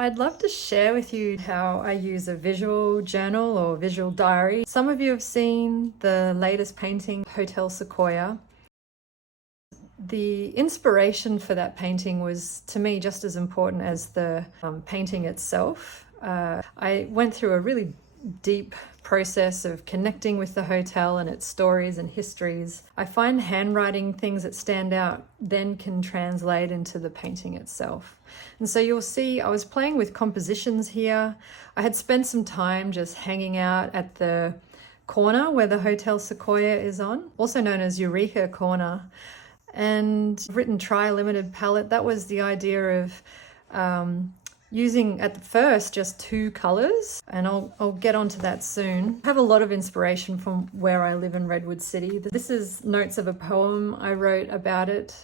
I'd love to share with you how I use a visual journal or visual diary. Some of you have seen the latest painting, Hotel Sequoia. The inspiration for that painting was, to me, just as important as the painting itself. I went through a really deep process of connecting with the hotel and its stories and histories. I find handwriting things that stand out then can translate into the painting itself. And so you'll see I was playing with compositions here. I had spent some time just hanging out at the corner where the Hotel Sequoia is on, also known as Eureka Corner, and written tri-limited palette. That was the idea of using at first just 2 colors, and I'll get onto that soon. I have a lot of inspiration from where I live in Redwood City. This is notes of a poem I wrote about it.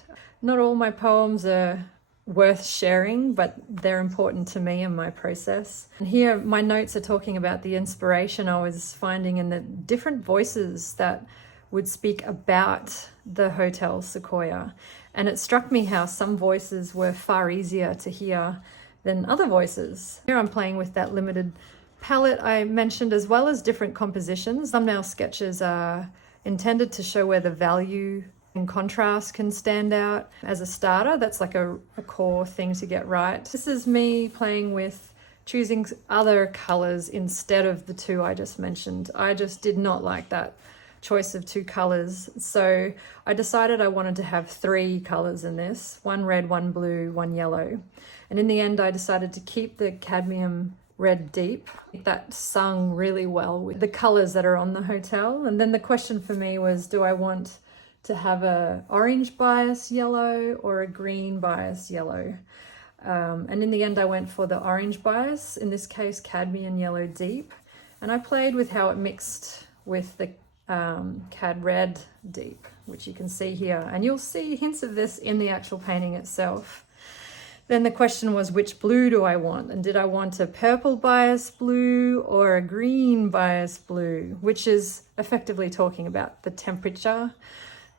Not all my poems are worth sharing, but they're important to me and my process. And here my notes are talking about the inspiration I was finding in the different voices that would speak about the Hotel Sequoia. And it struck me how some voices were far easier to hear than other voices. Here I'm playing with that limited palette I mentioned, as well as different compositions. Thumbnail sketches are intended to show where the value and contrast can stand out as a starter. That's like a core thing to get right. This is me playing with choosing other colors instead of the 2 I just mentioned. I just did not like that choice of 2 colors. So I decided I wanted to have 3 colors in this, 1 red, 1 blue, 1 yellow. And in the end, I decided to keep the cadmium red deep. That sung really well with the colors that are on the hotel. And then the question for me was, do I want to have a orange bias yellow or a green bias yellow? And in the end, I went for the orange bias, in this case, cadmium yellow deep. And I played with how it mixed with the cad red deep, which you can see here. And you'll see hints of this in the actual painting itself. Then the question was, which blue do I want? And did I want a purple bias blue or a green bias blue, which is effectively talking about the temperature.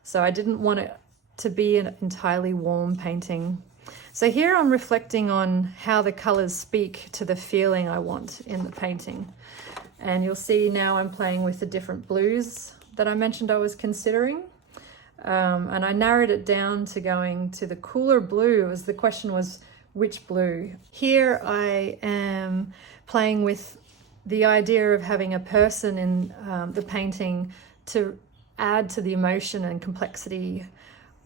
So I didn't want it to be an entirely warm painting. So here I'm reflecting on how the colors speak to the feeling I want in the painting. And you'll see now I'm playing with the different blues that I mentioned I was considering. And I narrowed it down to going to the cooler blue, as the question was, which blue? Here I am playing with the idea of having a person in the painting to add to the emotion and complexity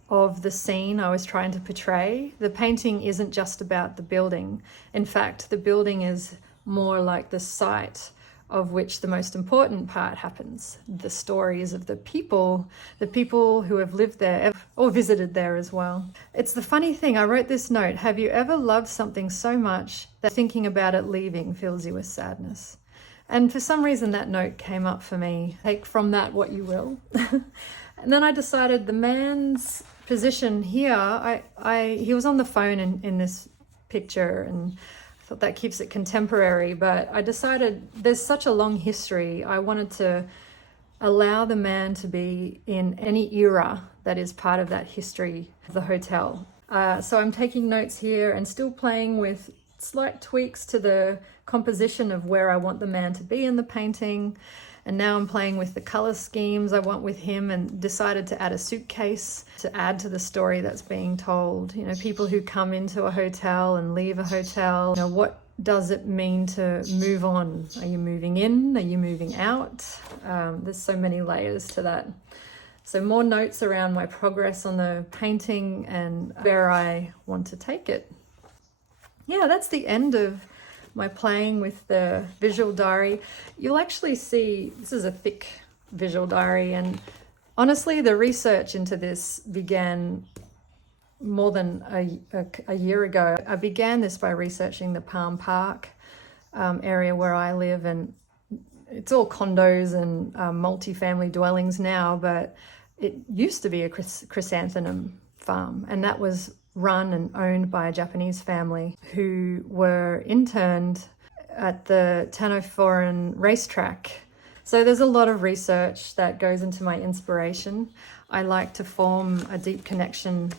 of the scene I was trying to portray. The painting isn't just about the building. In fact, the building is more like the site of which the most important part happens. The stories of the people who have lived there or visited there as well. It's the funny thing, I wrote this note, have you ever loved something so much that thinking about it leaving fills you with sadness? And for some reason that note came up for me. Take from that what you will. And then I decided the man's position here, he was on the phone in this picture, and that keeps it contemporary, but I decided there's such a long history. I wanted to allow the man to be in any era that is part of that history of the hotel. So I'm taking notes here and still playing with slight tweaks to the composition of where I want the man to be in the painting. And now I'm playing with the color schemes I want with him, and decided to add a suitcase to add to the story that's being told. You know, people who come into a hotel and leave a hotel, you know, what does it mean to move on? Are you moving in? Are you moving out? There's so many layers to that. So more notes around my progress on the painting and where I want to take it. Yeah, that's the end of my playing with the visual diary. You'll actually see, this is a thick visual diary, and honestly the research into this began more than a year ago. I began this by researching the Palm Park area where I live, and it's all condos and multi-family dwellings now, but it used to be a chrysanthemum farm, and that was run and owned by a Japanese family who were interned at the Tanoforan racetrack. So there's a lot of research that goes into my inspiration. I like to form a deep connection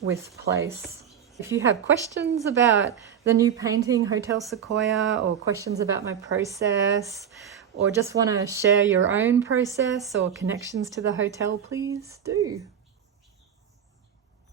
with place. If you have questions about the new painting, Hotel Sequoia, or questions about my process, or just want to share your own process or connections to the hotel, please do.